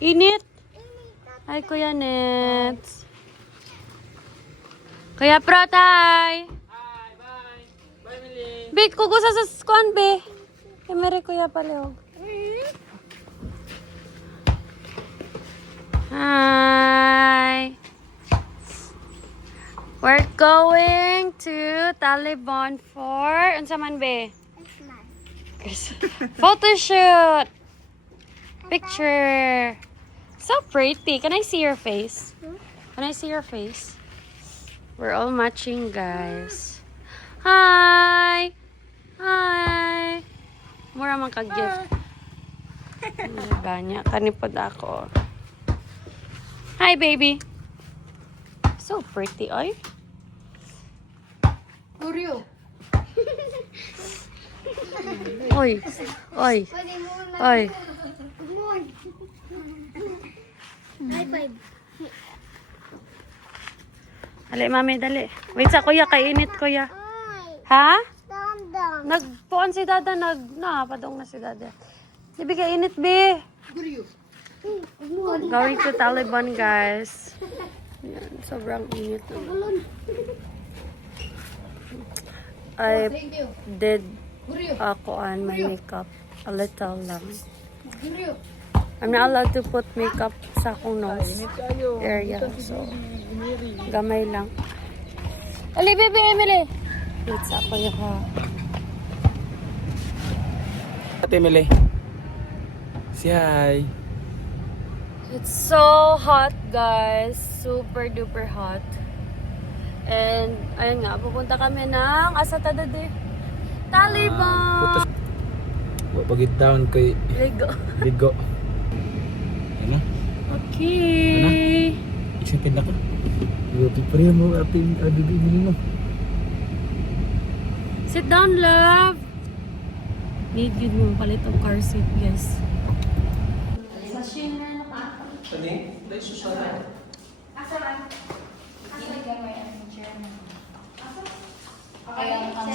Init. Hi, Kuya Nets. Kuya Protay. Hi, bye. Bye, Millie. Bit, kukusa sa skuan, be. Kamere, Kuya Palihog. Hi. We're going to Taliban for unsa man be? Photo shoot. Picture. So pretty. Can I see your face? Can I see your face? We're all matching, guys. Hi. Hi. Mura man ka gift. Ganya kanipod ako. Hi, baby. So pretty, oy. Oreo. Oy. Oy. Oy. High five. Dali, mami, dali. Wait sa kuya, kainit, kuya. Ha? Nagpuan si dada, padong na si dada. Di kainit, be. Oreo. Going to Taliban, guys. Yan, sobrang init naman. I Thank you. did Oreo. on my makeup. A little lang. Oreo. I'm not allowed to put makeup sa akong nose area. So, gamay lang. Ali, baby, Emily. Wait sa ako yung ha. Ate Millie. Say hi. It's so hot, guys. Super duper hot. And, ayun nga, pupunta kami ng Asatadade. Taliban! Pagit down kay Ligo. Ligo. Ano? Okay. Isipin na ka. Iwapit pa rin mo ating bibili mo. Sit down, love. Need yun mong palit ng car seat, guys.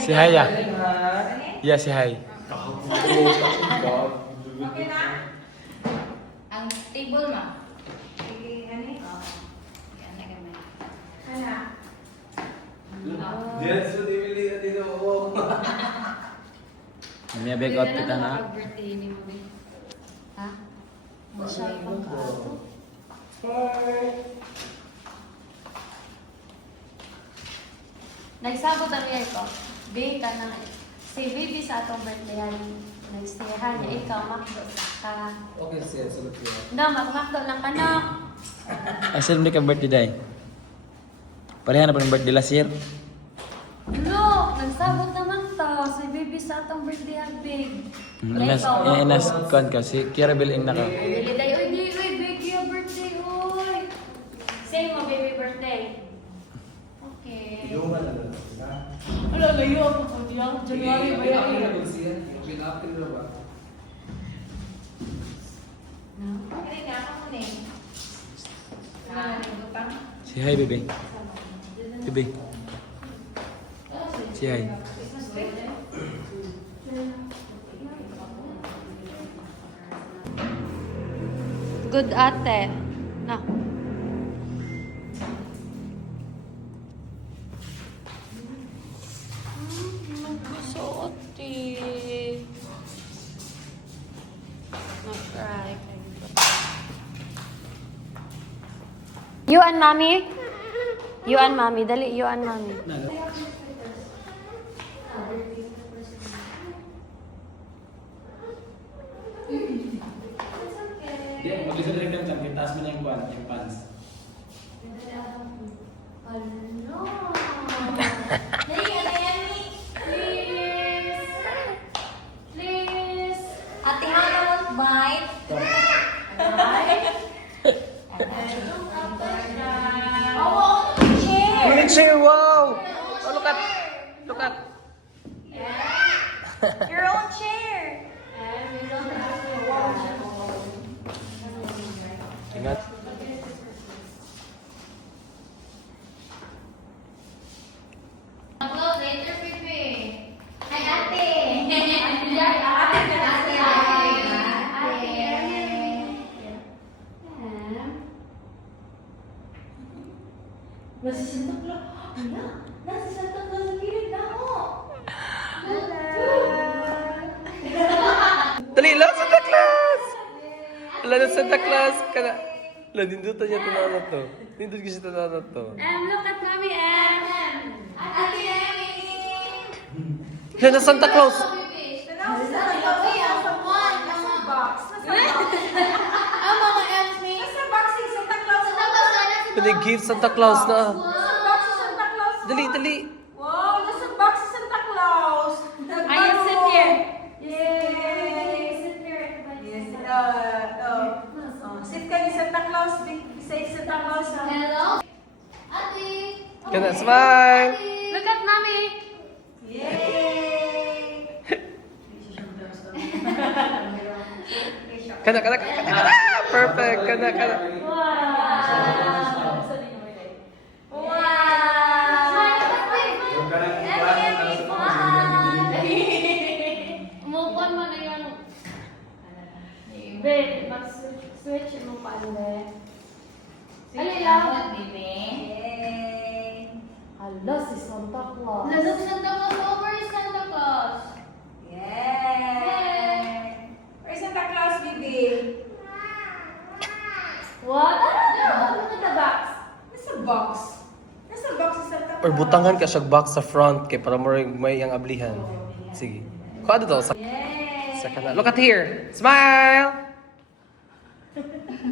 Say hi, ya. Yeah, say hi. Ang table ma. May bag outfit na. Birthday ni mo, be. Ha? Masyal pang kaato. Nagsabot ang year ko. Be, ka na. Si baby sa atong birthday yan. Nagstayahan niya. Ikaw, makdo ka. Okay, sir. Sagot ko. No, magmakdo lang ka, no? Asal mo ka birthday day? Pareha na pa ng birthday last year? No, nagsabot naman to. Si baby sa atong birthday yan, big. Inas kon ka si Kirabel in naka. Dili day, oy, big your birthday, oy. Say mo, baby birthday. Okay. Wala, layo ako po diyan. January ba yan? Say hi, baby. Baby. Say hi. Good ate. Na. Magsuoti. Nag-cry. You and mommy? You and mommy. Dali, you and mommy. Yeah, mag-listen rin kami sa taas mo na yung pants. Hello. Dali, ano yan, please. Please. Ate Hana won't bite. Chair, wow! Oh, look at. Your own chair. Ingat. Upload later, Pipi. Hi, ate. Ate, ate. Wala na Santa Claus. Kana. Wala, nindutan niya tanana to. Nindut ko siya tanana to. Look at Mommy M. Ate Emmy! Yan na Santa Claus. Ang mga M's me. Pwede gift Santa Claus na. Dali, dali. Wow, nasa box si Santa Claus. I sit here. Yay! Sit here. Yes, sit ka ni Santa Claus. Say Santa Claus. Hello? Ate! Kana, smile. Look at Mommy. Yay! Kana, kana, kana, kana. Perfect. Kana, kana. Umuupuan mo na yung... Ben, mag-switch mo pa ulit. Salamat, baby. Yay! Hala, si Santa Claus. Nasa Santa Claus. Oh, where is Santa Claus? Yay! Where's Santa Claus, baby? What? Look at the box. Nasa box. Nasa box si Santa Claus. Or butangan ka siya box sa front kay para may ang ablihan. Sige. Kuha to sa Yay! kana. Look at here. Smile.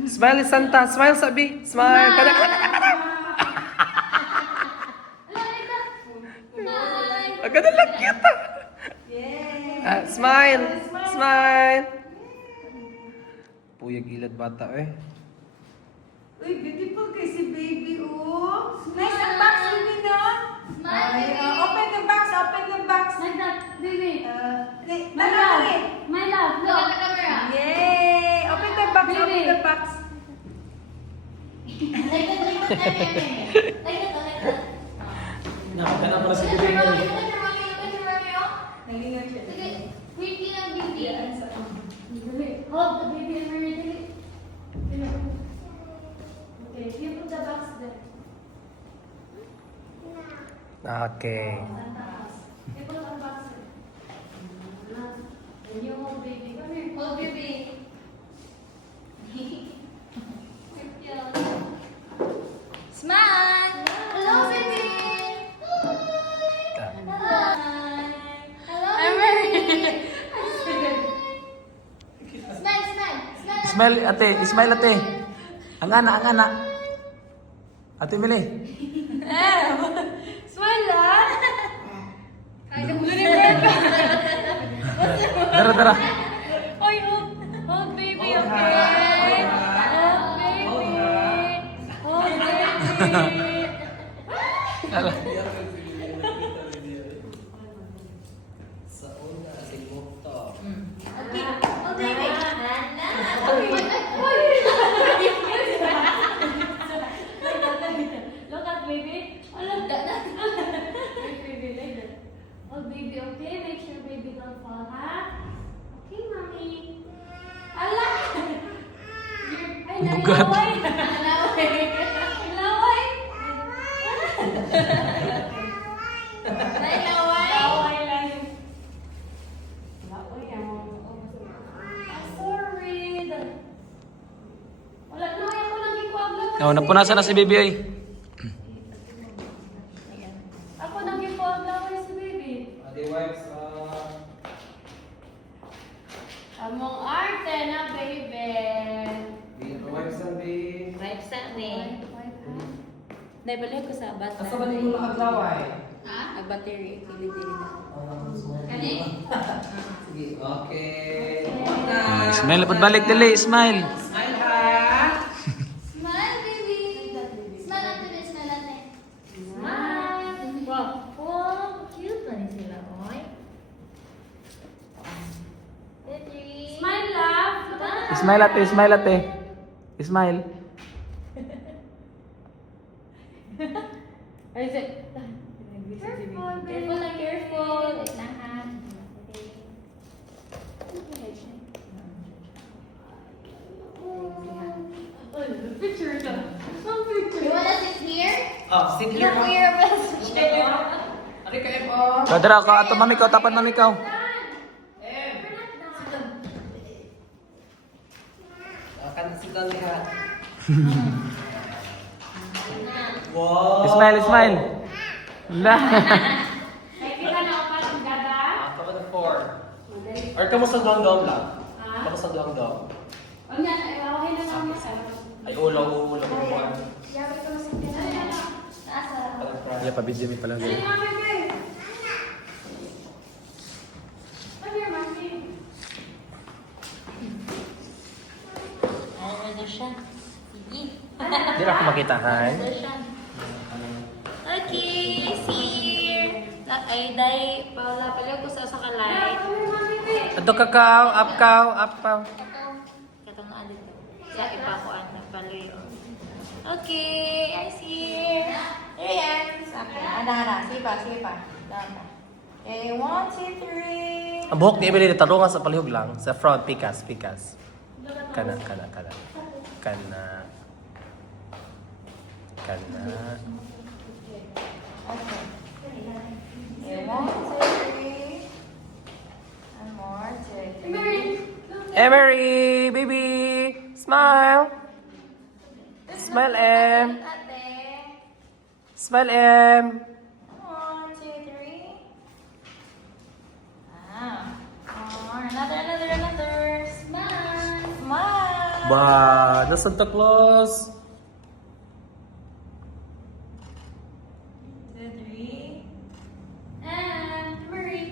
Smile is Santa. Smile sabi. Smile. Kana, kana, kana. Ang ganda lang cute. Yay! Smile. Smile. Puyag ilad bata eh. Uy, beautiful kay si baby, oh. Nice ang box, baby, no? Smile, Ay, baby. open the box, open the box. Like that, baby. My Ano, love. baby? My love. Look at Look. the camera. Yay! Open the box, Baby. open the box. Like that, like that, like that. Nakakana pala si Look at Bibi. your mommy, look at your mommy, look at your mommy, oh. Nalingat siya. Look at, creepy na beauty. Dali. Hold the baby and Mary. Dali. Okay, you put the box there. Okay. You put the box there. And you hold baby. Come here. Hold baby. Smile. Hello, baby. Hi. Hello, baby. Smile, smile. Smile ate, smile ate. Ang ana. Ate Mili. Smile, ah! Dara. Oy, hold baby, okay? Hold baby. Hold baby. Okay. Hold baby. Look at baby. Oh, look at that. Make baby like that. Oh, baby, okay? Make sure baby don't fall, ha? Okay, mommy. Ala! Ay, Bugat. nalaway. Nalaway. Nalaway. Nalaway lang. Nalaway ang- I'm sorry. Wala na, ako lang ikuwag. Oh, napunasan na si Bibi ay. Ako nang ikuwag si baby. Ate wipes, Among arte na, baby. wipes sabi. Vibes na ni. Naibalik ko sa bata. Asa ba nimo nakaglaway? Ha? Battery, kilid-kilid na. Kani? Sige, okay. Smile lapad balik dali, smile. Smile ha. Smile, baby. Smile ate, baby. Smile ate. Smile. Wow. Oh, cute na ni sila, oy. Smile, love. Smile ate, smile ate. Smile. Ay, say. Careful, baby. Careful lang, careful. Wait lang, ha. Ay, picture ka. Some picture. You wanna sit here? Oh, sit here. Look here, best chair. Ari ka Em. Kadra ka ato mami ka tapan mami ka. Em. Smile, smile. La. Nakikita na ako pa ang dada. Ako na 4. Or kamusta dong lang? Kamusta dong? O nga, ay okay na lang mo sa. Ay, ulang ko 4. Iya, pa-video mi pala. Come here, mommy. Ano na siya? Sige. Hindi na ako makitahan. Ano siya? Okay, see. Ay, day. Paula, pala ko sa kalay. Ato kakao, up kao, up kao. Katong na dito. Sa ipakuan na palayo. Okay, I see. There yan. Sakto. Ana. Sige pa. Tama. Okay, 1, 2, 3. Ang buhok ni Emily tarungan sa palihog lang. Sa front, pikas. Kana. Okay. Okay, 1, 2, 3. One more, 2, 3. Emery, baby, smile. Smile, Em. Ate. Smile, Em. 1, 2, 3. More. Another. Smile. Ba, na Santa Claus. 2, 3. And Marie.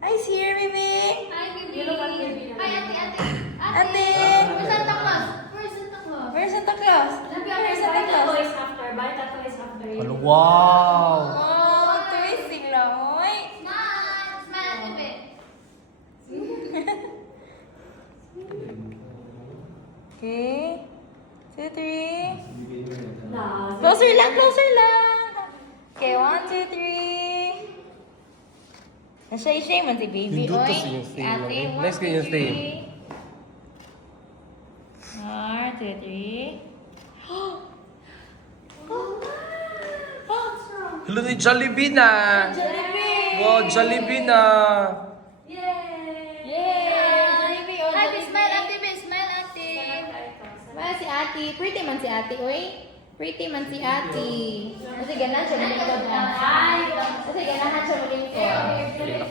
I see you, baby. Hi, baby. You look like baby. Hi, ate. Ate. Where's Santa Claus? Where's Santa Claus? Where's Santa Claus? Where's Santa Claus? Buy the toys after. Wow. Oh, toys sila, oy. Smile, ate, babe. Okay. 2, 3. Love. Closer lang. Okay, 1, 2, 3. Nashay man si baby, Yung oy. duto sa yung Si stay ate, lang. 1, Next ko yung 2, stay. 3. 1, 2, 3. Hello ni Jollibee na. Jollibee! Wow, Jollibee na. Yay! Jollibee, oh, Ate, Jollibee. smile, ate, babe. Smile, ate. Smile si ate. Pretty man si ate, oy. Pretty man si ate. Kasi ganahan siya malingkod. Kasi ganahan siya malingkod.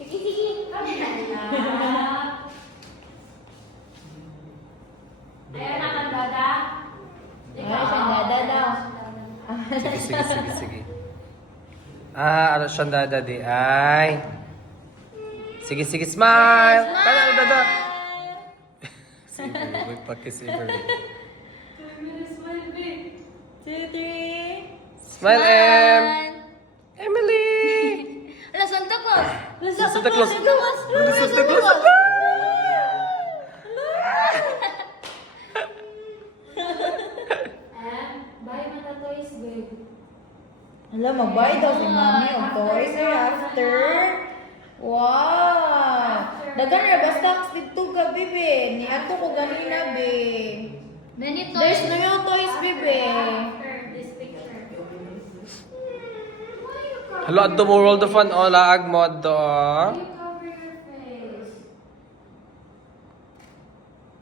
Sige. Ayan na kang dada. Ay, siya dada daw. Sige. Ano siyang dada di ay. Sige, smile. Kana, dada. Sige, may pakis Emery. 2, 3. Smile, Em. Emily. Ala, Santa Claus! Santa Claus. Ano Santa Claus? Buy mo the toys, babe. Ala, mag-buy daw si Mami of toys after. Wow! Dagan na ba stocks dito ka, bebe? Ni ato ko ganina, be. Many toys. There's no toys, bebe. After this picture. Why you cover? Hello, adto mo World of Fun. O, laag mo adto. Why you cover your face?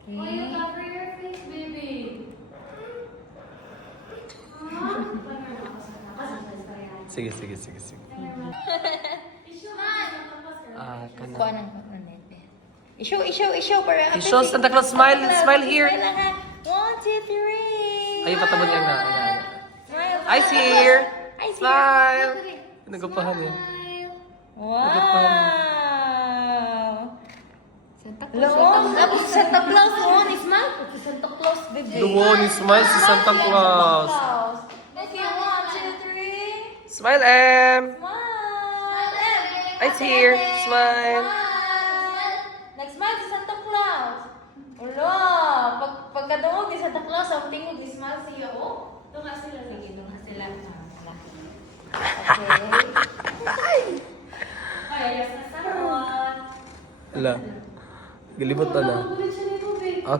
Why you cover your face, baby? Huh? Sige. Smile. Kana. Kuha ng nete. Ishow para I-show Santa Claus. Smile here. Smile lang ha. 1, 2, 3. Ay, patabon niya na. Smile. I see here. I see Smile. Nagapahan niya. Wow! Santa Claus. Santa Claus. Oh, ni Smile. Santa Claus, baby. Luwo ni Smile si Santa Claus. Okay, 1, 2, 3. Smile, Em. Smile. I see here. Smile. Nag-smile si Santa Claus. Ulo, pagkadungog ni Santa Claus, ang tingog ni Smile siya, oh. Doon nga sila. Sige, doon nga sila. Okay. Ay, ayos na sa Hala. Galibot na na.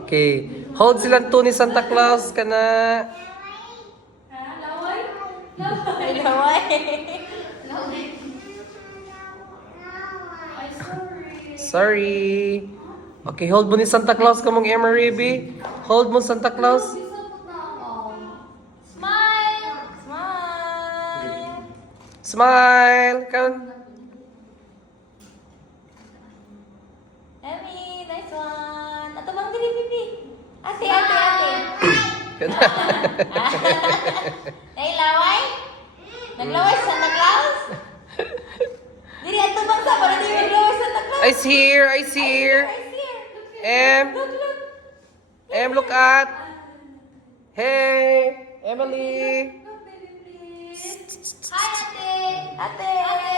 Okay. Hold silang to ni Santa Claus ka na. Ay, laway. Sorry. Okay, hold mo ni Santa Claus kamong Emery, B. Hold mo Santa Claus. Smile! Smile! Smile. Come. Emmy, nice one. Ato bang dili, Bibi? Ate, ate, ate. Nailaway? Naglaway sa Santa Claus? Dili, ato bang sa para di maglaway sa Santa Claus? I's here. I's here. I's here. Em. Look, look. Em, look at. Hey, Emily. Look, baby, please. Hi, ate. Ate. Ate.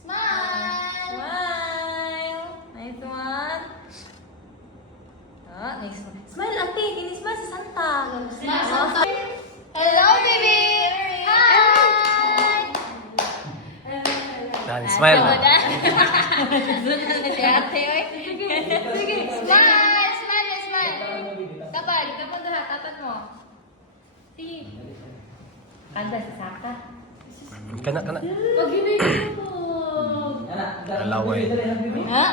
Smile. Smile. Nice one. Ah, nice one. Smile, ate. Kini smile sa Santa. Smile, Santa. Hello, baby. Hi. Dan, smile na. Si ate, oy. Sige. Smile, smile, smile. Tapal, kapag doon, tapat mo. Sige. Anda sa saka. Kana, kana. Pag-ibig mo. Alaway. Ha?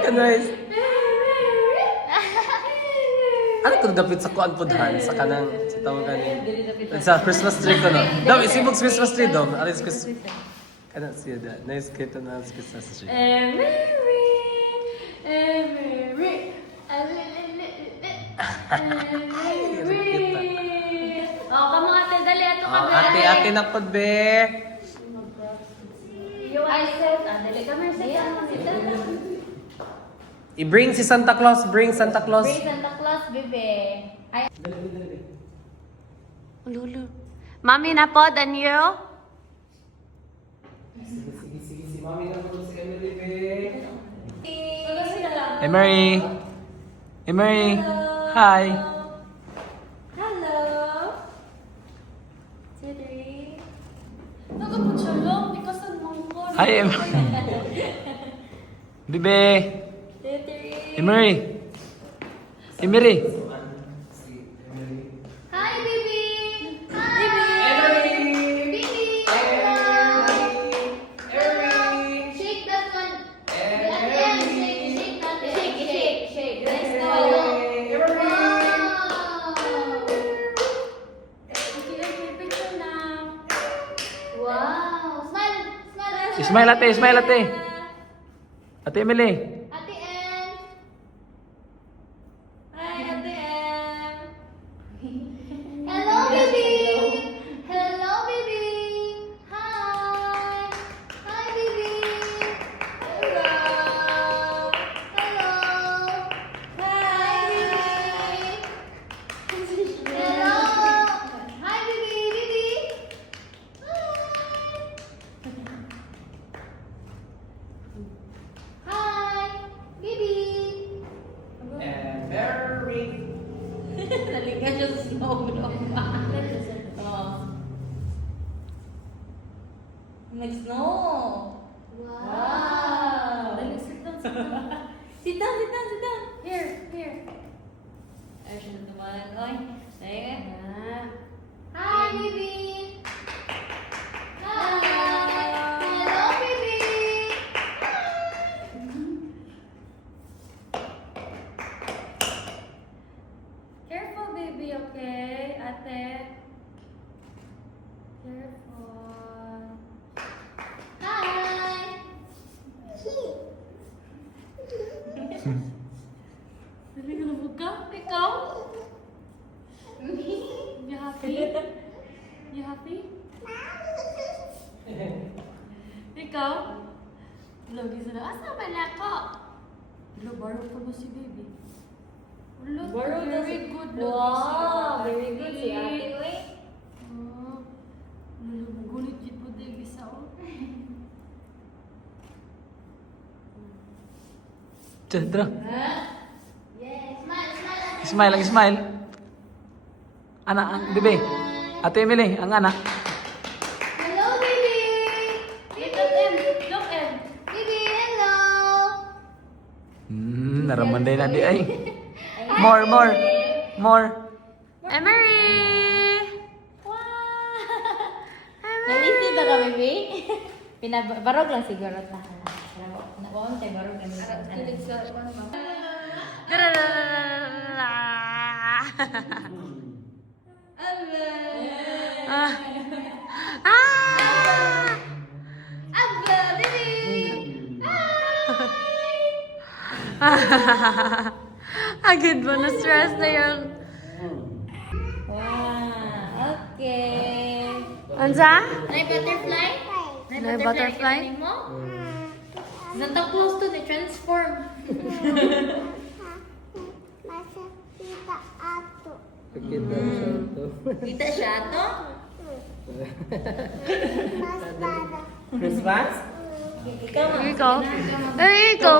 Ka nice. Ano ito dapit sa kuan pudhan sa kanang sa tawag kanin sa Christmas tree ko no. Daw isibog sa Christmas tree daw. Alis Christmas. Kana siya da. Nice kito na sa Christmas tree. Oh, kamu ate, dali ato ka. Oh, ate na pod be. You ay set. Dali kami set. I-bring si Santa Claus, bring Santa Claus. Bring Santa Claus, bebe. Ay, Lulu. Mommy na po, and you? Sige, si Mami na po si Emily be. Emery. Emery. Hi. hello. 2, 3. Nagaputsulong, because of mong Hi, Emery. Bibe. 2, 3. Emery. Emery. Hi, baby. Hi, baby. Shake that one. At the end, shake that. Shake. Nice to know. Wow. Smile. Smile ate, smile ate. Ate Emily. Ate M. Hi, Ate M. Hello, baby. Hello, baby. Hi. Hi, baby. Hello. Hello. Hi, baby. Hello. Hi, baby. Baby. Hi. Baby. And Mary. Naligan siya sa snow. Nag-snow. Wow. Sit down. Here. Ay, siya na tumalan. Oy. Hi, baby. Hi. Hello, baby. Careful, baby, okay? Ate. Careful. Hi. Dali ka labog ka? Ikaw? You happy? You happy? Ikaw? Lagi sila. Asa ba na ako? Hello, borrow pa ba si baby? Look, very good. Wow, very good si ate, oy. Oh, gulit yun po din isa oh. Chandra. Yes, smile. Smile lagi smile. Anak, Bibe. Ate Emily, ang anak. Hello, baby. Look at them. Look at them. Baby. Manday na di ay. More, more. More. Emery! Nalisip na ka, baby? Barog lang siguro ta. Nabaon tayo, barog lang. Agad mo na stress na yung... Wow, okay. Ansa? Nay butterfly? Nay butterfly? Ikaw mo? Santa Claus to, transform. Kita siya to? Christmas? Ikaw, Ikaw? Eh, ikaw?